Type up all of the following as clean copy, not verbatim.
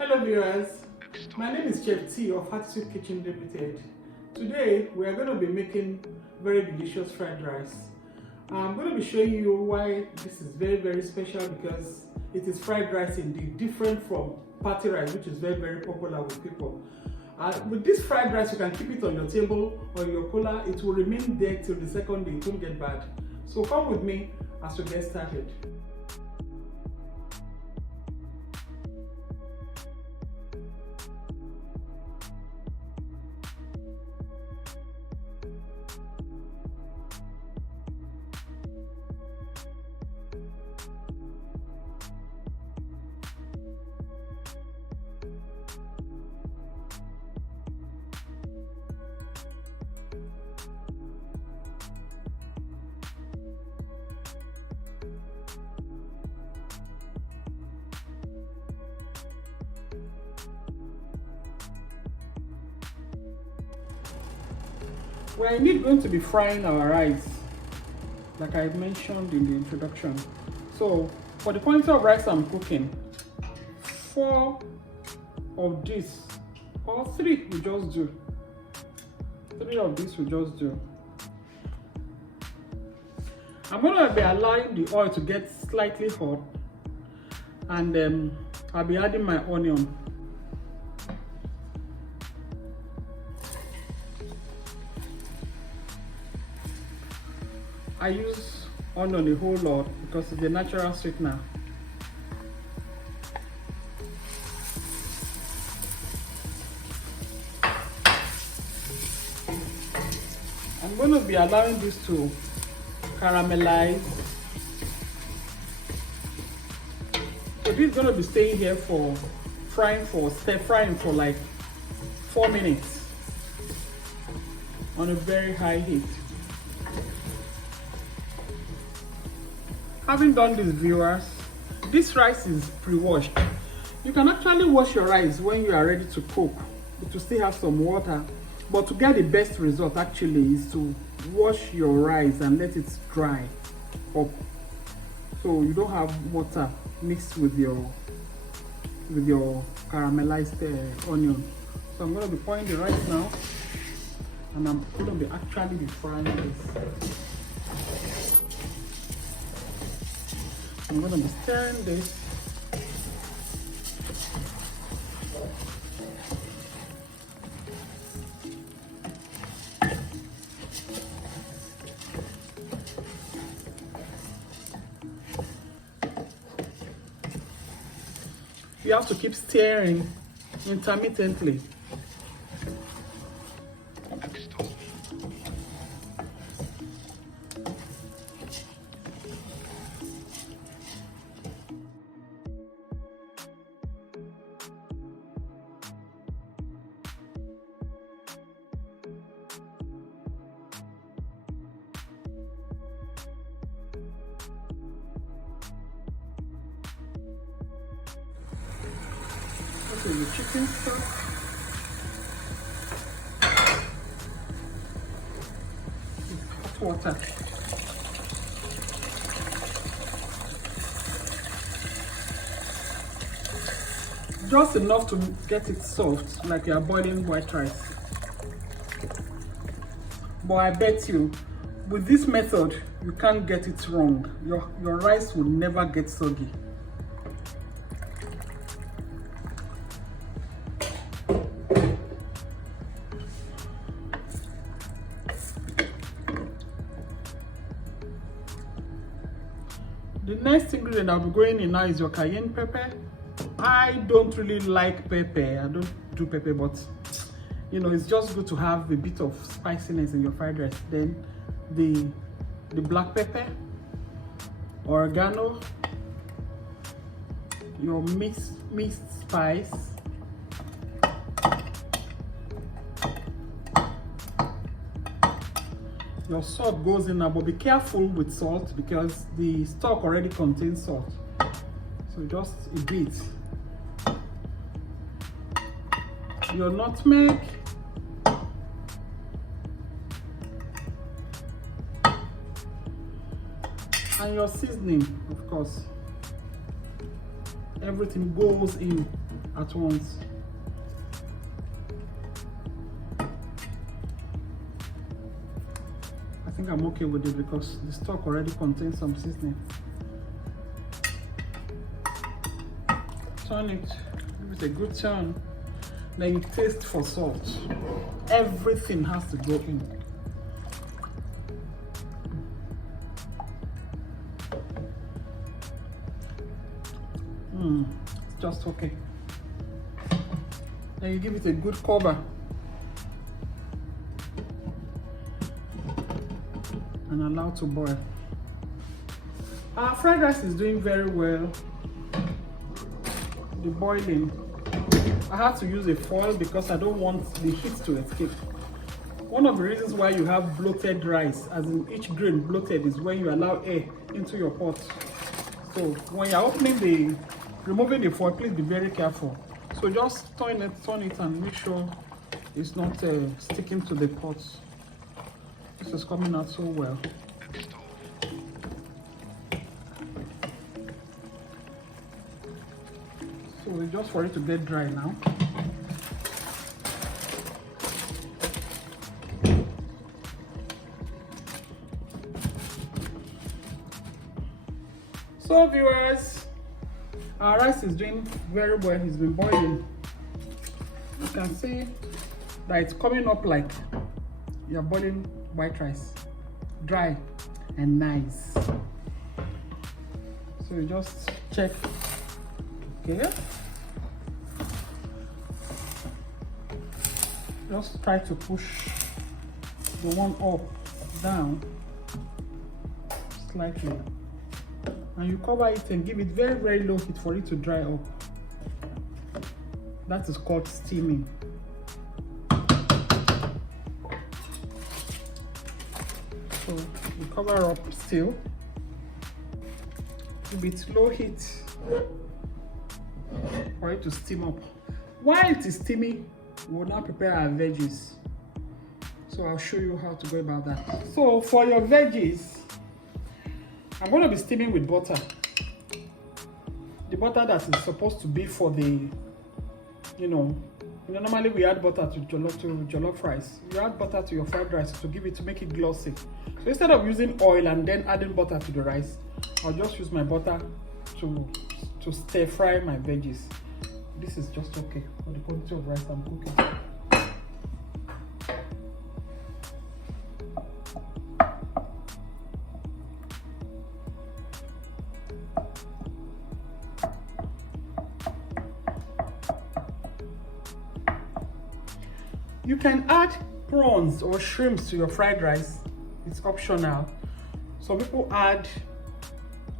Hello viewers, my name is Chef T of Heartitude Kitchen Limited. Today we are going to be making very delicious fried rice. I'm going to be showing you why this is very special, because it is fried rice indeed, different from party rice, which is very popular with people. With this fried rice, you can keep it on your table or your cooler. It will remain there till the second day, it won't get bad. So come with me as we get started. We're indeed going to be frying our rice, like I mentioned in the introduction. So for the quantity of rice I'm cooking, 4 of this, or 3 we just do. 3 of this we just do. I'm going to be allowing the oil to get slightly hot, and I'll be adding my onion. I use onion a whole lot because it's a natural sweetener. I'm going to be allowing this to caramelize. So this is going to be staying here for stir frying for like 4 minutes on a very high heat. Having done this, viewers, this rice is pre-washed. You can actually wash your rice when you are ready to cook. It will still have some water, but to get the best result actually is to wash your rice and let it dry up, so you don't have water mixed with your caramelized onion. So I'm going to be pouring the rice now, and I'm going to be actually frying this. I'm going to be stirring this. You have to keep stirring intermittently. Okay, the chicken stock. Hot water. Just enough to get it soft, like you are boiling white rice. But I bet you, with this method, you can't get it wrong. Your rice will never get soggy. The next ingredient I'll be going in now is your cayenne pepper. I don't really like pepper. I don't do pepper, but you know, it's just good to have a bit of spiciness in your fried rice. Then the black pepper, oregano, your mixed spice, your salt goes in now, but be careful with salt because the stock already contains salt. So just a bit. Your nutmeg, and your seasoning, of course. everything goes in at once. I think I'm okay with it because the stock already contains some seasoning. Turn it, give it a good turn. Then you taste for salt. Everything has to go in. It's just okay. Then you give it a good cover. And allow to boil. Our fried rice is doing very well. The boiling. I have to use a foil because I don't want the heat to escape. One of the reasons why you have bloated rice, as in each grain bloated, is when you allow air into your pot. So when you're removing the foil, please be very careful. So just turn it and make sure it's not sticking to the pot. This is coming out so well. So it's just for it to get dry now. So viewers, our rice is doing very well. It's been boiling. You can see that it's coming up like you're boiling white rice, dry and nice. So you just check. Okay, just try to push the one up, down slightly, and you cover it and give it very, very low heat for it to dry up. That is called steaming. So you cover up still, give it low heat for it to steam up. While it is steaming, we will now prepare our veggies. So I'll show you how to go about that. So for your veggies, I'm going to be steaming with butter. The butter that is supposed to be for the, normally we add butter to jollof rice. You add butter to your fried rice to make it glossy. So instead of using oil and then adding butter to the rice, I'll just use my butter to stir fry my veggies. This is just okay for the quantity of rice I'm cooking. You can add prawns or shrimps to your fried rice. It's optional. Some people add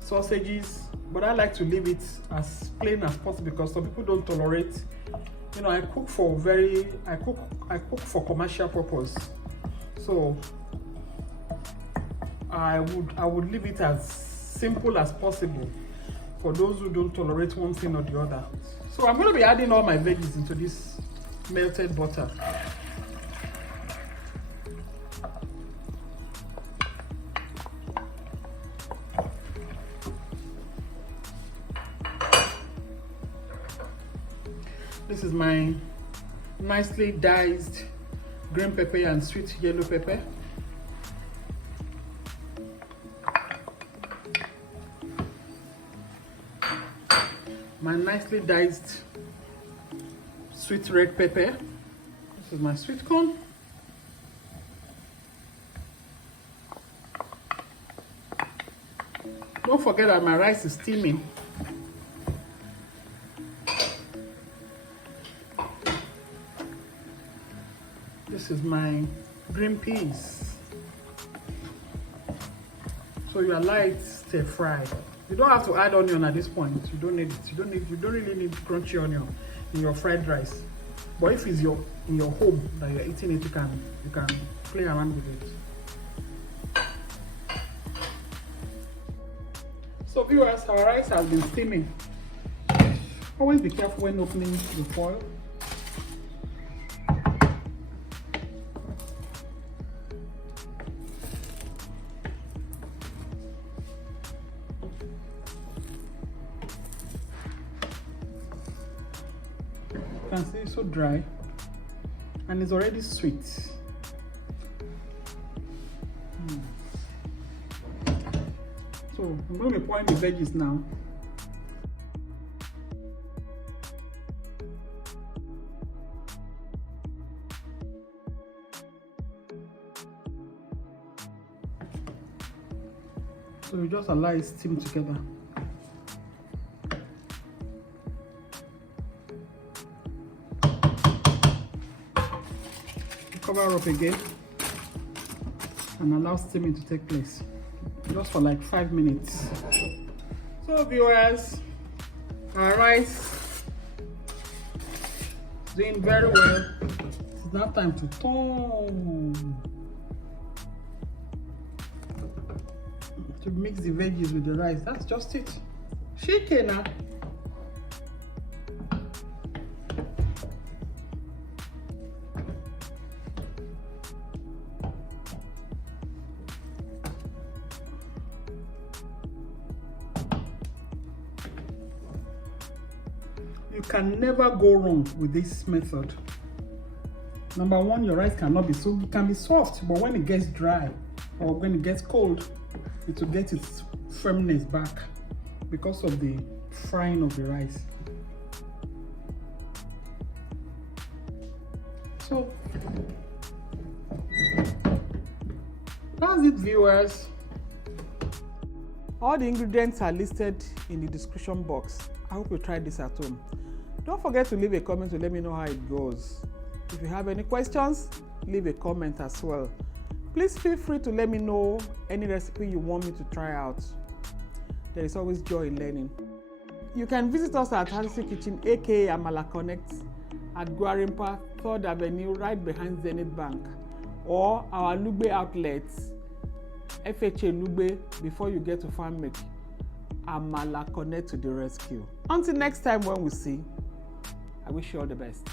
sausages, but I like to leave it as plain as possible because some people don't tolerate. I cook for commercial purpose. So I would leave it as simple as possible for those who don't tolerate one thing or the other. So I'm going to be adding all my veggies into this melted butter. This is my nicely diced green pepper and sweet yellow pepper. My nicely diced sweet red pepper. This is my sweet corn. Don't forget that my rice is steaming. This is my green peas. So you allow it stir fry. You don't have to add onion at this point. You don't need it. You don't really need crunchy onion in your fried rice. But if it's in your home that you're eating it, you can play around with it. So viewers, our rice has been steaming. Always be careful when opening the foil. can see it's so dry and it's already sweet. So I'm going to be pouring the veggies now. So you just allow it to steam together. Cover up again and allow steaming to take place just for like 5 minutes. So viewers, our rice is doing very well. It's now time to turn. To mix the veggies with the rice. That's just it. Chicken now. You can never go wrong with this method. Number one, your rice cannot be so, it can be soft, but when it gets dry or when it gets cold, it will get its firmness back because of the frying of the rice. So that's it, viewers. All the ingredients are listed in the description box. I hope you try this at home. Don't forget to leave a comment to let me know how it goes. If you have any questions, leave a comment as well. Please feel free to let me know any recipe you want me to try out. There is always joy in learning. You can visit us at Heartitude Kitchen, aka Amala Connect, at Gwarimpa, 3rd Avenue, right behind Zenith Bank, or our Lugbe outlets, FHA Lugbe, before you get to Farm Make. Amala Connect to the rescue. Until next time when we see, I wish you all the best.